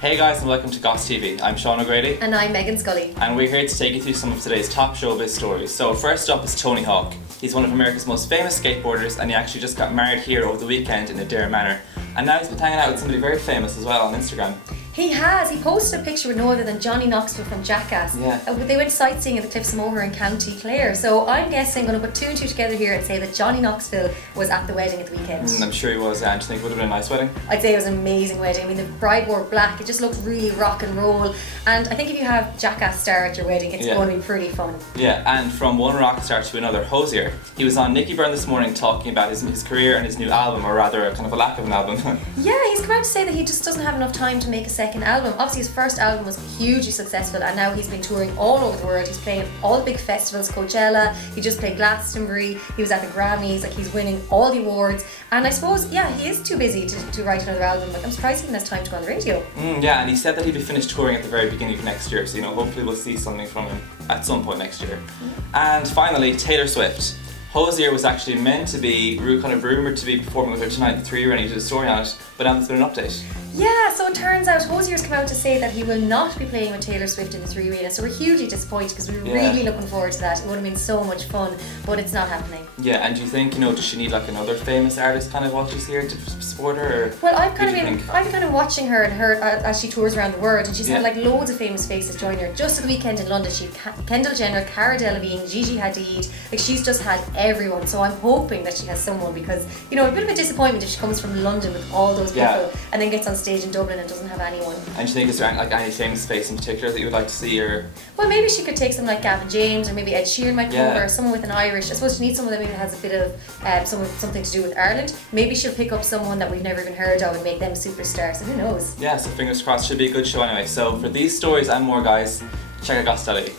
Hey guys, and welcome to Goss TV. I'm Sean O'Grady. And I'm Megan Scully. And we're here to take you through some of today's top showbiz stories. So first up is Tony Hawk. He's one of America's most famous skateboarders, and he actually just got married here over the weekend in Adair Manor. And now he's been hanging out with somebody very famous as well on Instagram. He has. He posted a picture with no other than Johnny Knoxville from Jackass. Yeah. They went sightseeing at the Cliffs of Moher in County Clare. So I'm guessing, going to put two and two together here and say that Johnny Knoxville was at the wedding at the weekend. I'm sure he was, yeah. And do you think it would have been a nice wedding? I'd say it was an amazing wedding. I mean, the bride wore black. It just looked really rock and roll. And I think if you have Jackass star at your wedding, it's going to be pretty fun. Yeah, and from one rock star to another, Hosier. He was on Nicky Byrne this morning talking about his career and his new album, or rather a kind of a lack of an album. Yeah, he's come out to say that he just doesn't have enough time to make a second album. Obviously his first album was hugely successful, and now he's been touring all over the world. He's playing all the big festivals, Coachella, he just played Glastonbury, he was at the Grammys, like he's winning all the awards. And I suppose, yeah, he is too busy to write another album, but I'm surprised he even has time to go on the radio. Yeah, and he said that he'd be finished touring at the very beginning of next year, so hopefully we'll see something from him at some point next year. And finally, Taylor Swift. Hosier was actually meant to be kind of rumoured to be performing with her tonight in the 3 Arena. He did a story on it, but now there's been an update. Yeah, so it turns out Hosier's come out to say that he will not be playing with Taylor Swift in the 3 Arena, so we're hugely disappointed because we were really looking forward to that. It would have been so much fun, but it's not happening. Yeah, and do you think, does she need like another famous artist kind of while she's here to support her? Or well, I've been watching her and her as she tours around the world, and she's had like loads of famous faces join her. Just at the weekend in London, she had Kendall Jenner, Cara Delevingne, Gigi Hadid. Like, she's just had everyone. So I'm hoping that she has someone, because a bit of a disappointment if she comes from London with all those people and then gets on stage in Dublin and doesn't have anyone. And do you think is there any famous face in particular that you would like to see? Or well, maybe she could take someone like Gavin James, or maybe Ed Sheeran might come over, or someone with an Irish. I suppose she needs someone that maybe has a bit of something to do with Ireland. Maybe she'll pick up someone that we've never even heard of and make them a superstar. So who knows? Yeah, so fingers crossed. Should be a good show anyway. So for these stories and more, guys, check out Goss TV.